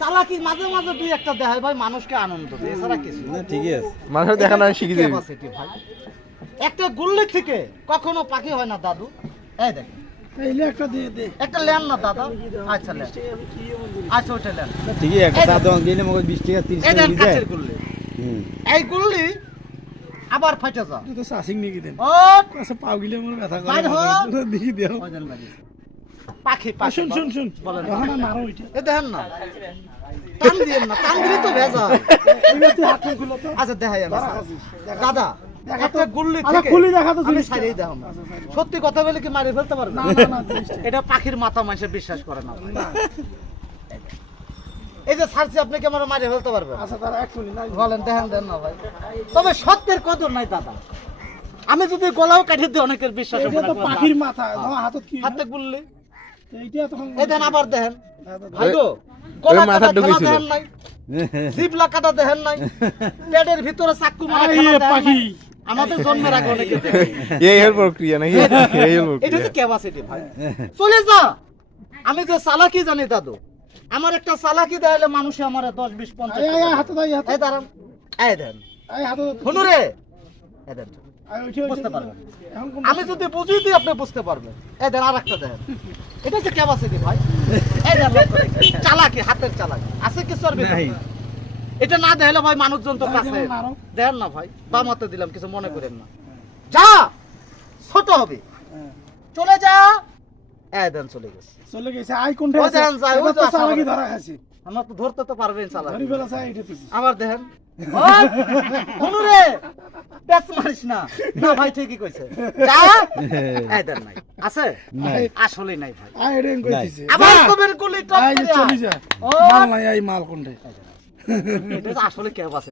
চালাকি মাঝে মাঝে দুই একটা দেখায় ভাই, মানুষকে আনন্দ দেয়, এছাড়া কিছু না। ঠিকই আছে, মানুষ দেখা না শিখে যাবে। ক্যাপাসিটি ভাই, একটা গুল্লি থেকে কখনো পাখি হয় না দাদু। এই দেখেন একটা লেন না দাদা। আচ্ছা লেন, আচ্ছা ওইটা লেন। ঠিকই একটা চা দোকান গেলে মনে 20 টাকা 30 এই টাকা দেন দিতে। কাঠের গুল্লি, এই গুল্লি আবার ফাইটে যা। তো সাসিং নিয়ে দেন ও আচ্ছা পাও গিলে মোর ব্যথা বাইর হ। করে দেখি দিও ওই দেন বাজি। পাখি পাখি শুন বলেন এখন আর নাড়ো ওইটা এ দেখেন না, টান দিয়েন না, টান দিলে তো ভেজা। এইবার তুই হাত খুলে তো আচ্ছা দেখাই আমি ধরা খাসিস দাদা, দেখা তো একটা গুল্লি আচ্ছা থেকে খুলি দেখা তো আমি জিনিসটা। ছাড়িয়ে দেখাম। আচ্ছা, ছাড়ি। সত্যি কথা বলে কি মারি ফেলতে পারবে? না না না জিনিসটা। এটা পাখির মাথা মানুষে বিশ্বাস করে না ভাই। এই যে ছাড়ছি, আপনি কি আমার মারি ফেলতে পারবেন? আচ্ছা তারা এক মিনিট না বলেন, দেখেন দেন না ভাই। তবে সত্যের কদর নাই দাদা। আমি যদি গলাও কাটিয়ে দিই অনেকের বিশ্বাস হবে এটা না। তো পাখির মাথা তোমার হাতত কি হাতে গুললি এইটা তখন এই দেন, আবার দেখেন দাদা, ভাই গো, ওই গলা মাথা কাটা খেলা ঢুকেছিল। দেখেন নাই, জিবলা কাটা দেখেন নাই, পেটের ভিতরে চাক্কু মারা আরে খেলা দেখেন পাখি। নাই? আমাদের জন্মের আগে অনেকে দেখে। এই এর প্রক্রিয়া নাকি? এই এর এটা প্রক্রিয়া। তো ক্যাপাসিটি ভাই। চলে যা, আমি যে চালাকি জানি দাদু, আমার একটা চালাকি দেখালে মানুষে আমার 10 20 50 এই এই হাতে দাই হাতে এই দাঁড়ান, এই দেন এই হাতে শুনু রে, এই দেন এই উঠে বুঝতে পারবেন। এখন কোন আমি যদি বুঝিয়ে দিই আপনি বুঝতে পারবেন। এই দেন আর একটা দেন, এটা হচ্ছে ক্যাপাসিটি ভাই। এই দেন লক্ষ্য রেখে। চালাকি, হাতের চালাকি আছে কিছু আর ভিতরে নাই। না। এটা না দেখলে ভাই মানুষজন তো এই কাছে যেমন আরো। দেন না ভাই, বাম হাতে দিলাম, কিছু মনে করেন না। যা, ছোট হবে, হ্যাঁ। চলে যা। এই দেন চলে গেছে। চলে গেছে আই কোনটা ওই আছে দেখেন যায়, ওই এবার তো তো আসা চালাকি হবে। ধরা খাইছে আমরা তো ধরতে তো পারবেন চালাকি। ধরি ফেলা চাই এটা তুই আবার দেখেন, শুনু রে, পেছ মারিস না। না ভাই ঠিকই কইছে, যা। এই দেন নাই আছে, নাই। আসলে নাই ভাই। আই এরেন কইতিছে আবার কবের গুলি টপ আই যে করে চলি আয়। যা ও মাল নাই এই মাল কোনটা এটা আসলে কেউ আছে।